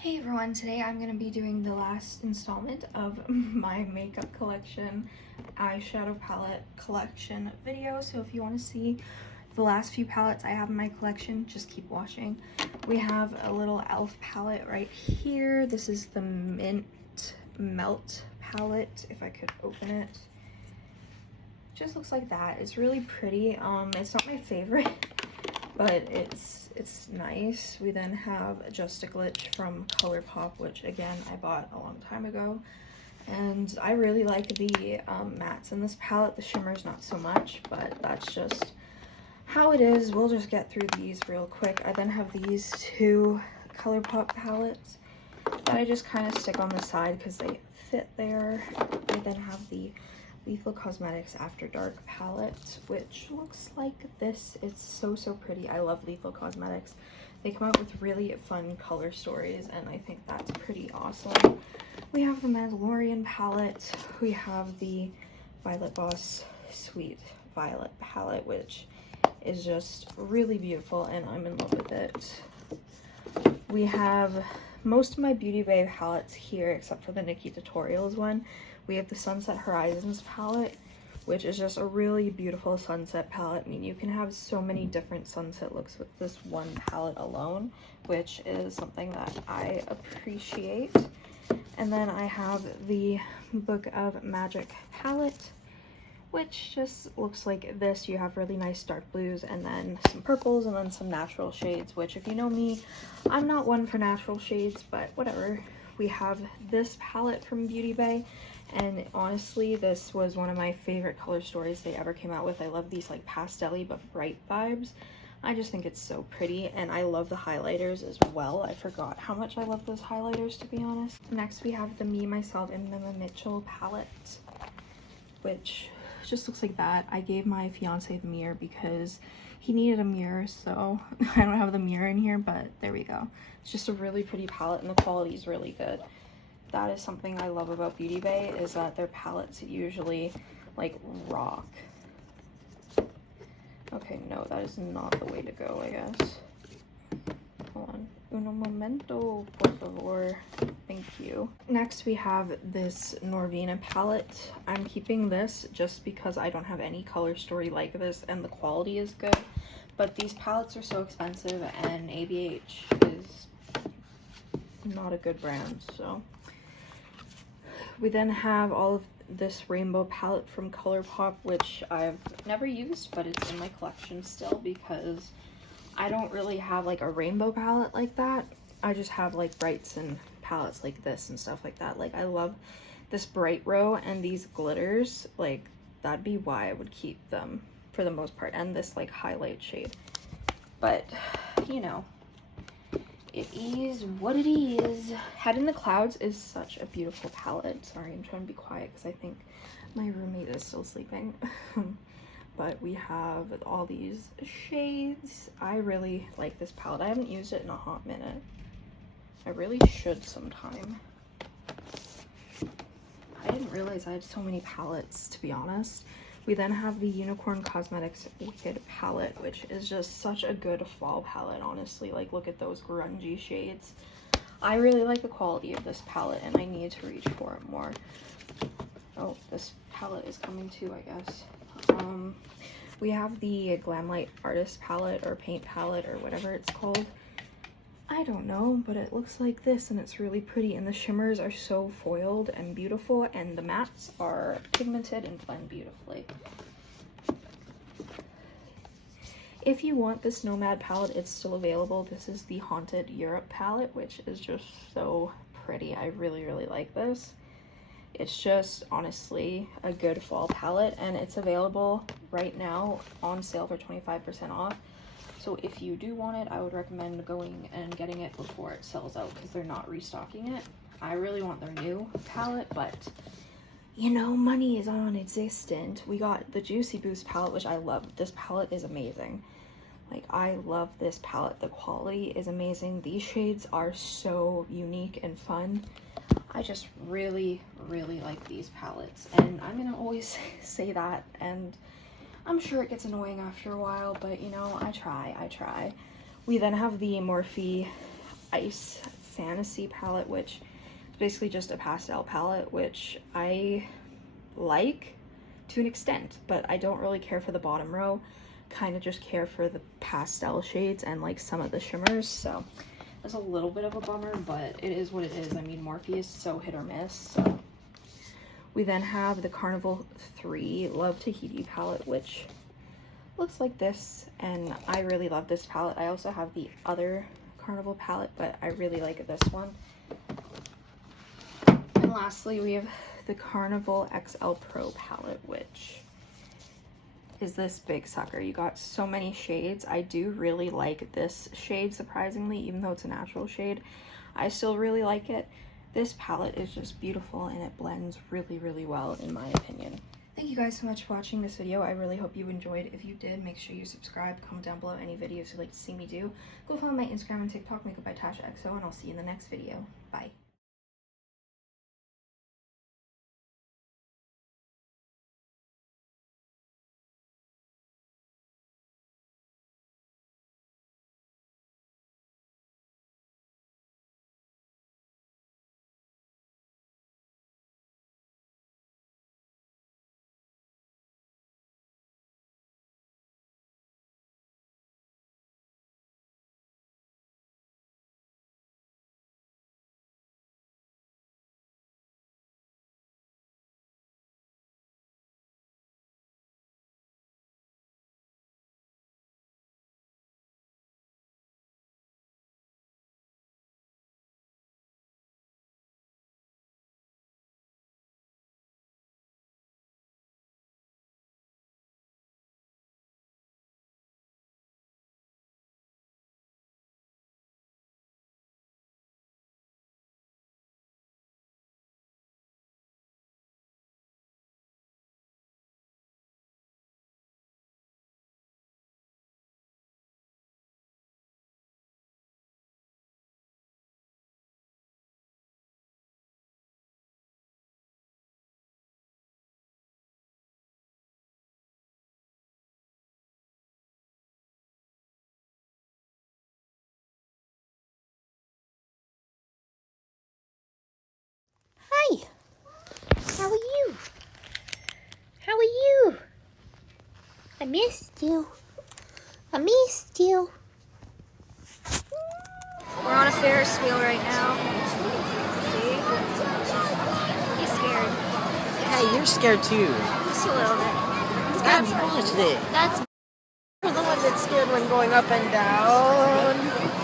Hey everyone, today I'm going to be doing the last installment of my makeup collection eyeshadow palette collection video. So if you want to see the last few palettes I have in my collection, just keep watching. We have a little e.l.f. palette right here. This is the Mint Melt palette, if I could open it. Just looks like that. It's really pretty. It's not my favorite, but it's nice. We then have Just a Glitch from ColourPop, which again I bought a long time ago, and I really like the mattes in this palette. The shimmers not so much, but that's just how it is. We'll just get through these real quick. I then have these two ColourPop palettes that I just kind of stick on the side because they fit there. I then have the Lethal Cosmetics After Dark palette, which looks like this. It's so pretty. I love Lethal Cosmetics. They come out with really fun color stories, and I think that's pretty awesome. We have the Mandalorian palette. We have the Violet Boss Sweet Violet palette, which is just really beautiful, and I'm in love with it. We have most of my Beauty Bay palettes here, except for the Nikki Tutorials one. We have the Sunset Horizons palette, which is just a really beautiful sunset palette. I mean, you can have so many different sunset looks with this one palette alone, which is something that I appreciate. And then I have the Book of Magic palette, which just looks like this. You have really nice dark blues and then some purples and then some natural shades, which if you know me, I'm not one for natural shades, but whatever. We have this palette from Beauty Bay, and honestly, this was one of my favorite color stories they ever came out with. I love these like pastel-y but bright vibes. I just think it's so pretty, and I love the highlighters as well. I forgot how much I love those highlighters, to be honest. Next, we have the Me, Myself, and Mima Mitchell palette, which just looks like that. I gave my fiance the mirror because he needed a mirror, so I don't have the mirror in here, but there we go. It's just a really pretty palette, and the quality is really good. That is something I love about Beauty Bay, is that their palettes usually like rock. Okay, no, that is not the way to go, I guess. Hold on. Uno momento, por favor. Thank you. Next, we have this Norvina palette. I'm keeping this just because I don't have any color story like this, and the quality is good. But these palettes are so expensive, and ABH is not a good brand, so. We then have all of this rainbow palette from ColourPop, which I've never used, but it's in my collection still because I don't really have like a rainbow palette like that. I just have like brights and palettes like this and stuff like that. Like I love this bright row and these glitters. Like that'd be why I would keep them for the most part, and this like highlight shade. But you know, it is what it is. Head in the Clouds is such a beautiful palette. Sorry, I'm trying to be quiet because I think my roommate is still sleeping. But we have all these shades. I really like this palette. I haven't used it in a hot minute. I really should sometime. I didn't realize I had so many palettes, to be honest. We then have the Unicorn Cosmetics Wicked palette, which is just such a good fall palette, honestly. Like, look at those grungy shades. I really like the quality of this palette, and I need to reach for it more. Oh, this palette is coming too, I guess. We have the Glamlight Artist palette, or paint palette, or whatever it's called. I don't know, but it looks like this, and it's really pretty, and the shimmers are so foiled and beautiful, and the mattes are pigmented and blend beautifully. If you want this Nomad palette, it's still available. This is the Haunted Europe palette, which is just so pretty. I really like this. It's just honestly a good fall palette, and it's available right now on sale for 25% off. So if you do want it, I would recommend going and getting it before it sells out because they're not restocking it. I really want their new palette, but you know, money is non-existent. We got the Juicy Boost palette, which I love. This palette is amazing. Like, I love this palette. The quality is amazing. These shades are so unique and fun. I just really like these palettes, and I'm gonna always say that, and I'm sure it gets annoying after a while, but you know, I try. We then have the Morphe Ice Fantasy palette, which is basically just a pastel palette, which I like to an extent, but I don't really care for the bottom row. Kind of just care for the pastel shades and like some of the shimmers, so that's a little bit of a bummer, but it is what it is. I mean, Morphe is so hit or miss. So we then have the Carnival 3 Love Tahiti palette, which looks like this, and I really love this palette. I also have the other Carnival palette, but I really like this one. And lastly, we have the Carnival XL Pro palette, which is this big sucker. You got so many shades. I do really like this shade, surprisingly, even though it's a natural shade. I still really like it. This palette is just beautiful, and it blends really, really well, in my opinion. Thank you guys so much for watching this video. I really hope you enjoyed. If you did, make sure you subscribe, comment down below any videos you'd like to see me do. Go follow my Instagram and TikTok, Makeup by Tasha XO, and I'll see you in the next video. Bye. Hi, how are you? How are you? I missed you. I missed you. We're on a Ferris wheel right now. See? He's scared. Hey, you're scared too. Just a little bit. That's bullshit. That's You're the one that's scared when going up and down.